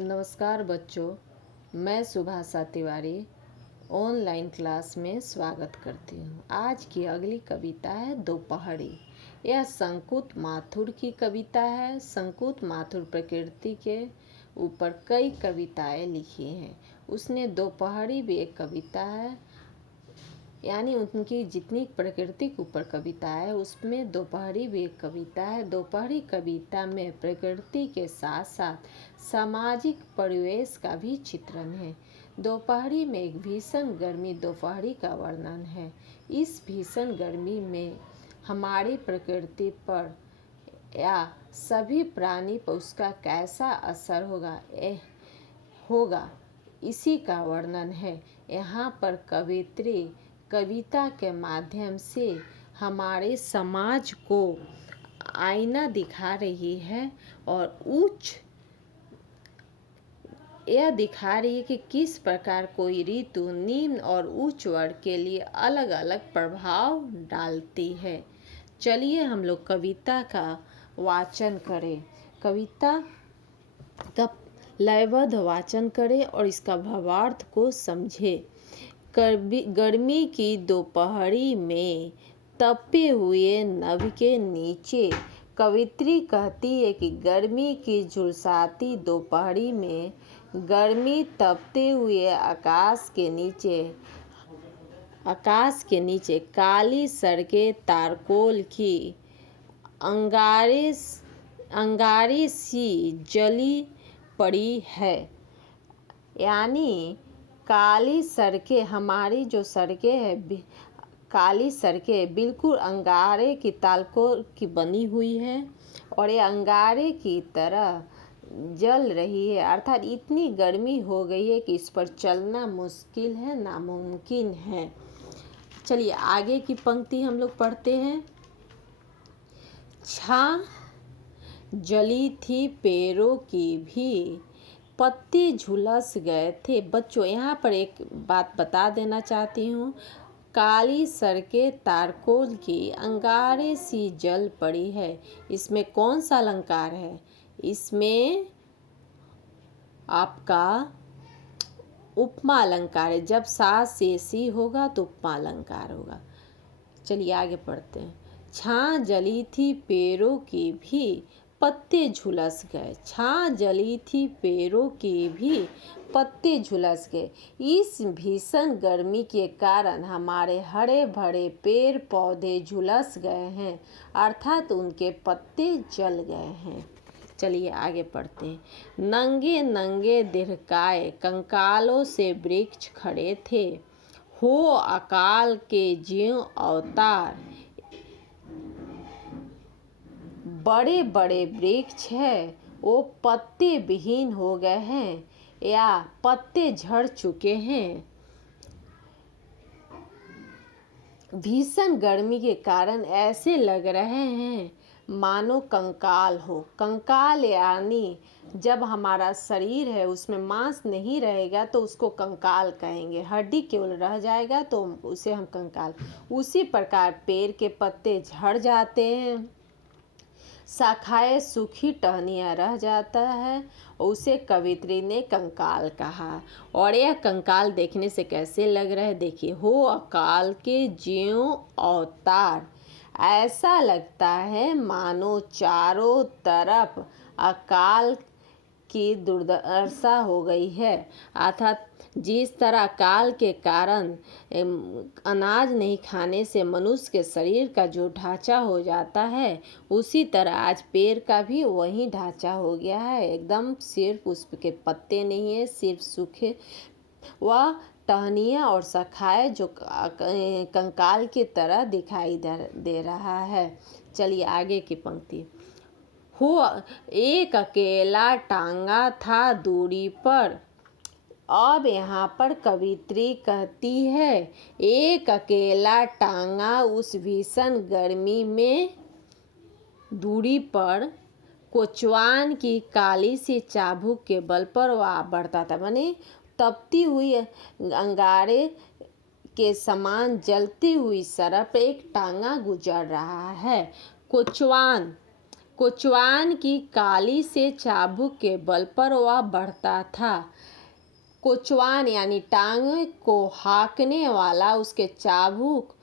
नमस्कार बच्चों, मैं सुभाषा तिवारी ऑनलाइन क्लास में स्वागत करती हूँ। आज की अगली कविता है दोपहरी। यह संकुत माथुर की कविता है। संकुत माथुर प्रकृति के ऊपर कई कविताएं लिखी हैं। उसने दोपहरी भी एक कविता है, यानी उनकी जितनी प्रकृति के ऊपर कविता है उसमें दोपहरी भी एक कविता है। दोपहरी कविता में प्रकृति के साथ साथ सामाजिक परिवेश का भी चित्रण है। दोपहरी में एक भीषण गर्मी दोपहरी का वर्णन है। इस भीषण गर्मी में हमारी प्रकृति पर या सभी प्राणी पर उसका कैसा असर होगा इसी का वर्णन है। यहाँ पर कवित्री कविता के माध्यम से हमारे समाज को आईना दिखा रही है और यह दिखा रही है कि किस प्रकार कोई ऋतु निम्न और उच्च वर्ग के लिए अलग अलग प्रभाव डालती है। चलिए हम लोग कविता का वाचन करें। कविता का लयबद्ध वाचन करें और इसका भावार्थ को समझें। गर्मी की दोपहरी में तपे हुए नभ के नीचे कवित्री कहती है कि गर्मी की झुलसाती दोपहरी में गर्मी तपते हुए आकाश के नीचे काली सड़कें तारकोल की अंगारे सी जली पड़ी है। यानी काली सड़कें, हमारी जो सड़कें हैं काली सड़कें बिल्कुल अंगारे की तारकोल की बनी हुई है और ये अंगारे की तरह जल रही है। अर्थात इतनी गर्मी हो गई है कि इस पर चलना मुश्किल है, नामुमकिन है। चलिए आगे की पंक्ति हम लोग पढ़ते हैं। छां जली थी पेड़ों की भी, पत्ते झुलस गए थे। बच्चों यहाँ पर एक बात बता देना चाहती हूँ। काली सड़कें तारकोल की अंगारे सी जल पड़ी है। इसमें कौन सा अलंकार है? इसमें आपका उपमा अलंकार है। जब सा से सी होगा तो उपमा अलंकार होगा। चलिए आगे पढ़ते हैं। छां जली थी पेड़ों की भी, पत्ते झुलस गए। छां जली थी पेड़ों की भी, पत्ते झुलस गए। इस भीषण गर्मी के कारण हमारे हरे भरे पेड़ पौधे झुलस गए हैं, अर्थात उनके पत्ते जल गए हैं। चलिए आगे पढ़ते हैं। नंगे नंगे दिरकाए कंकालों से वृक्ष खड़े थे, हो अकाल के ज्यों अवतार। बड़े बड़े वृक्ष है वो पत्ते विहीन हो गए हैं या पत्ते झड़ चुके हैं। भीषण गर्मी के कारण ऐसे लग रहे हैं मानो कंकाल हो। कंकाल यानी जब हमारा शरीर है उसमें मांस नहीं रहेगा तो उसको कंकाल कहेंगे, हड्डी केवल रह जाएगा तो उसे हम कंकाल। उसी प्रकार पेड़ के पत्ते झड़ जाते हैं, शाखाएं सूखी टहनियाँ रह जाता है, उसे कवित्री ने कंकाल कहा। और यह कंकाल देखने से कैसे लग रहा है? देखिए, हो अकाल के ज्यों अवतार। ऐसा लगता है मानो चारों तरफ अकाल की दुर्दशा हो गई है। अर्थात जिस तरह अकाल के कारण अनाज नहीं खाने से मनुष्य के शरीर का जो ढांचा हो जाता है, उसी तरह आज पेड़ का भी वही ढांचा हो गया है। एकदम सिर्फ उसके पत्ते नहीं है, सिर्फ सूखे व टहनियाँ और शाखाएं जो कंकाल की तरह दिखाई दे रहा है। चलिए आगे की पंक्ति। हो एक अकेला टांगा था दूरी पर। अब यहाँ पर कवित्री कहती है एक अकेला टांगा उस भीषण गर्मी में दूरी पर कोचवान की काली सी चाबुक के बल पर वह बढ़ता था। माने तपती हुई अंगारे के समान जलती हुई सड़क पर एक टांगा गुजर रहा है। कोचवान की काली से चाबुक के बल पर वह बढ़ता था। कोचवान यानी टांग को हाँकने वाला उसके चाबुक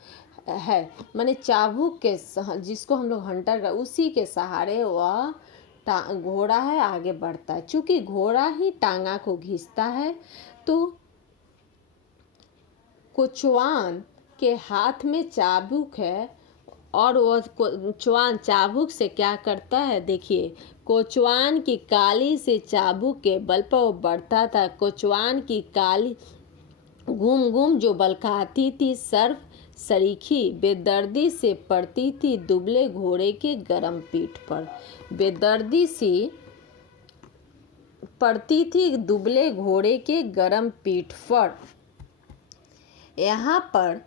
है, माने चाबुक के जिसको हम लोग हंटर का, उसी के सहारे वह घोड़ा है आगे बढ़ता है। चूंकि घोड़ा ही टांगा को घिसता है तो कोचवान के हाथ में चाबुक है और वह कोचवान चाबुक से क्या करता है, देखिए, कोचवान की काली से चाबुक के बल पर वो बढ़ता था। कोचवान की काली घूम घूम जो बल खाती थी, सर्फ सरीखी बेदर्दी से पड़ती थी दुबले घोड़े के गरम पीठ पर। बेदर्दी सी पड़ती थी दुबले घोड़े के गरम पीठ पर। यहाँ पर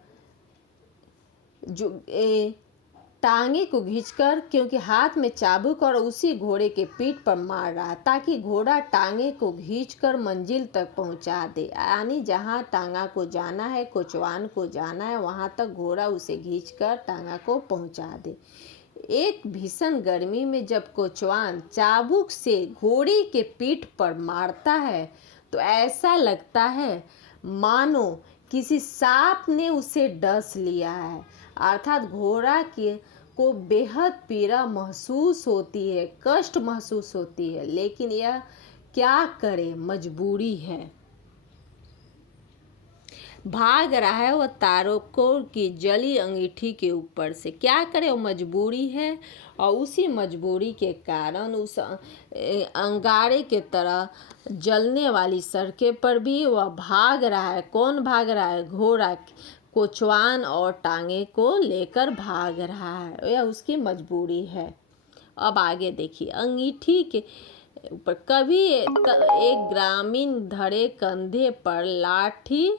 जो टांगे को खींचकर, क्योंकि हाथ में चाबुक और उसी घोड़े के पीठ पर मार रहा ताकि घोड़ा टांगे को खींचकर मंजिल तक पहुंचा दे, यानी जहां टांगा को जाना है, कोचवान को जाना है, वहां तक घोड़ा उसे खींचकर टांगा को पहुंचा दे। एक भीषण गर्मी में जब कोचवान चाबुक से घोड़े के पीठ पर मारता है तो ऐसा लगता है मानो किसी सांप ने उसे डस लिया है, अर्थात घोड़ा को बेहद पीड़ा महसूस होती है, कष्ट महसूस होती है, लेकिन यह क्या करे, मजबूरी है। भाग रहा है वह तारों की जली अंगीठी के ऊपर से, क्या करे, वो मजबूरी है। और उसी मजबूरी के कारण उस अंगारे के तरह जलने वाली सड़कें पर भी वह भाग रहा है। कौन भाग रहा है? घोड़ा कोचवान और टांगे को लेकर भाग रहा है, यह उसकी मजबूरी है। अब आगे देखिए, अंगीठी के ऊपर कभी एक ग्रामीण धड़े कंधे पर लाठी